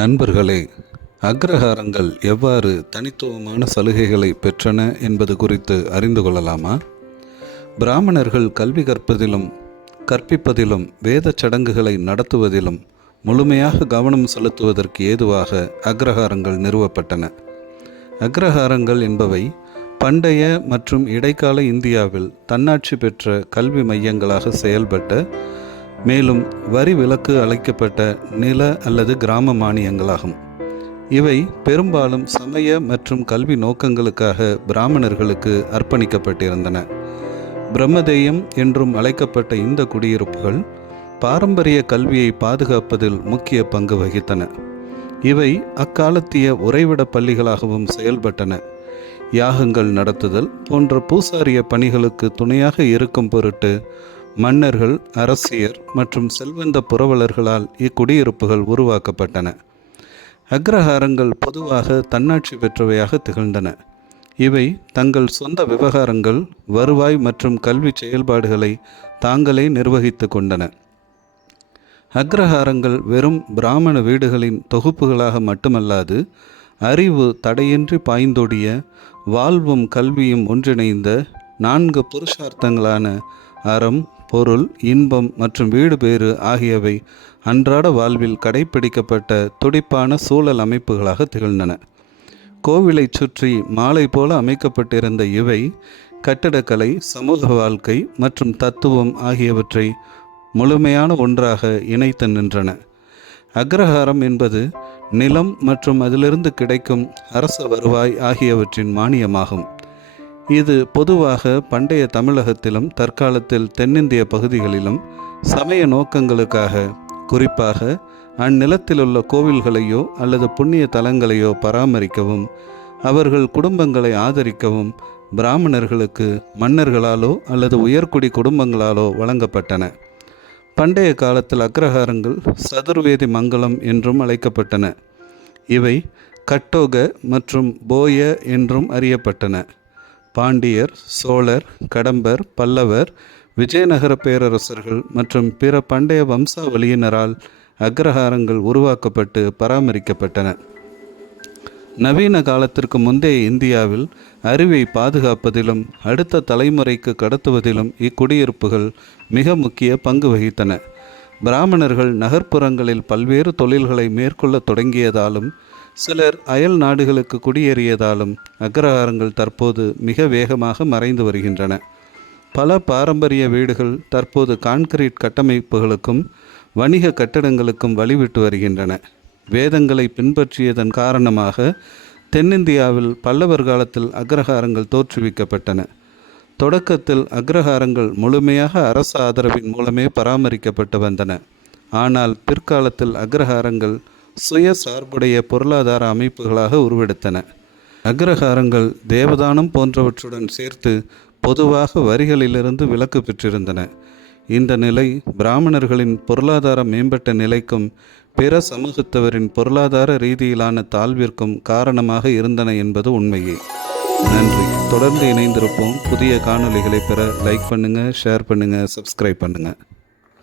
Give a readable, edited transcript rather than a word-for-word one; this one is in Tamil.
நண்பர்களே, அக்ரஹாரங்கள் எவ்வாறு தனித்துவமான சலுகைகளை பெற்றன என்பது குறித்து அறிந்து கொள்ளலாமா? பிராமணர்கள் கல்வி கற்பிப்பதிலும் வேத சடங்குகளை நடத்துவதிலும் முழுமையாக கவனம் செலுத்துவதற்கு ஏதுவாக அக்ரஹாரங்கள் நிறுவப்பட்டன. அக்ரஹாரங்கள் என்பவை பண்டைய மற்றும் இடைக்கால இந்தியாவில் தன்னாட்சி பெற்ற கல்வி மையங்களாக செயல்பட்ட, மேலும் வரி விலக்கு அளிக்கப்பட்ட நில அல்லது கிராம மானியங்களாகும். இவை பெரும்பாலும் சமய மற்றும் கல்வி நோக்கங்களுக்காக பிராமணர்களுக்கு அர்ப்பணிக்கப்பட்டிருந்தன. பிரம்மதேயம் என்றும் அழைக்கப்பட்ட இந்த குடியிருப்புகள் பாரம்பரிய கல்வியை பாதுகாப்பதில் முக்கிய பங்கு வகித்தன. இவை அக்காலத்திய உறைவிட பள்ளிகளாகவும் செயல்பட்டன. யாகங்கள் நடத்துதல் போன்ற பூசாரிய பணிகளுக்கு துணையாக இருக்கும் பொருட்டு மன்னர்கள், அரசியர் மற்றும் செல்வந்த புரவலர்களால் இக்குடியிருப்புகள் உருவாக்கப்பட்டன. அக்ரஹாரங்கள் பொதுவாக தன்னாட்சி பெற்றவையாக திகழ்ந்தன. இவை தங்கள் சொந்த விவகாரங்கள், வருவாய் மற்றும் கல்வி செயல்பாடுகளை தாங்களே நிர்வகித்து கொண்டன. அக்ரஹாரங்கள் வெறும் பிராமண வீடுகளின் தொகுப்புகளாக மட்டுமல்லாது, அறிவு தடையின்றி பாய்ந்தோடிய, வாழ்வும் கல்வியும் ஒன்றிணைந்த 4 புருஷார்த்தங்களான அறம், பொருள், இன்பம் மற்றும் வீடு பேறு ஆகியவை அன்றாட வாழ்வில் கடைப்பிடிக்கப்பட்ட துடிப்பான சூழல் அமைப்புகளாக திகழ்ந்தன. கோவிலை சுற்றி மாலை போல அமைக்கப்பட்டிருந்த இவை கட்டிடக்கலை, சமூக வாழ்க்கை மற்றும் தத்துவம் ஆகியவற்றை முழுமையான ஒன்றாக இணைத்து நின்றன. அக்ரஹாரம் என்பது நிலம் மற்றும் அதிலிருந்து கிடைக்கும் அரச வருவாய் ஆகியவற்றின் மானியமாகும். இது பொதுவாக பண்டைய தமிழகத்திலும் தற்காலத்தில் தென்னிந்திய பகுதிகளிலும் சமய நோக்கங்களுக்காக, குறிப்பாக அந்நிலத்திலுள்ள கோவில்களையோ அல்லது புண்ணிய தலங்களையோ பராமரிக்கவும் அவர்கள் குடும்பங்களை ஆதரிக்கவும் பிராமணர்களுக்கு மன்னர்களாலோ அல்லது உயர்குடி குடும்பங்களாலோ வழங்கப்பட்டன. பண்டைய காலத்தில் அக்ரஹாரங்கள் சதுர்வேதி மங்கலம் என்றும் அழைக்கப்பட்டன. இவை கட்டோக மற்றும் போய என்றும் அறியப்பட்டன. பாண்டியர், சோழர், கடம்பர், பல்லவர், விஜயநகர பேரரசர்கள் மற்றும் பிற பண்டைய வம்சாவளியினரால் அக்ரஹாரங்கள் உருவாக்கப்பட்டு பராமரிக்கப்பட்டன. நவீன காலத்திற்கு முந்தைய இந்தியாவில் அறிவை பாதுகாப்பதிலும் அடுத்த தலைமுறைக்கு கடத்துவதிலும் இக்குடியிருப்புகள் மிக முக்கிய பங்கு வகித்தன. பிராமணர்கள் நகர்ப்புறங்களில் பல்வேறு தொழில்களை மேற்கொள்ள தொடங்கியதாலும் சிலர் அயல் நாடுகளுக்கு குடியேறியதாலும் அக்ரஹாரங்கள் தற்போது மிக வேகமாக மறைந்து வருகின்றன. பல பாரம்பரிய வீடுகள் தற்போது கான்கிரீட் கட்டமைப்புகளுக்கும் வணிக கட்டடங்களுக்கும் வழிவிட்டு வருகின்றன. வேதங்களை பின்பற்றியதன் காரணமாக தென்னிந்தியாவில் பல்லவர் காலத்தில் அக்ரஹாரங்கள் தோற்றுவிக்கப்பட்டன. தொடக்கத்தில் அக்ரஹாரங்கள் முழுமையாக அரசு ஆதரவின் மூலமே பராமரிக்கப்பட்டு வந்தன. ஆனால் பிற்காலத்தில் அக்ரஹாரங்கள் சுயசார்புடைய பொருளாதார அமைப்புகளாக உருவெடுத்தன. அக்ரஹாரங்கள் தேவதானம் போன்றவற்றுடன் சேர்த்து பொதுவாக வரிகளிலிருந்து விலக்கு பெற்றிருந்தன. இந்த நிலை பிராமணர்களின் பொருளாதார மேம்பட்ட நிலைக்கும் பிற சமூகத்தவரின் பொருளாதார ரீதியிலான தாழ்விற்கும் காரணமாக இருந்தன என்பது உண்மையே. நன்றி. தொடர்ந்து இணைந்திருப்போம். புதிய காணொளிகளை பெற லைக் பண்ணுங்கள், ஷேர் பண்ணுங்கள், சப்ஸ்கிரைப் பண்ணுங்கள்.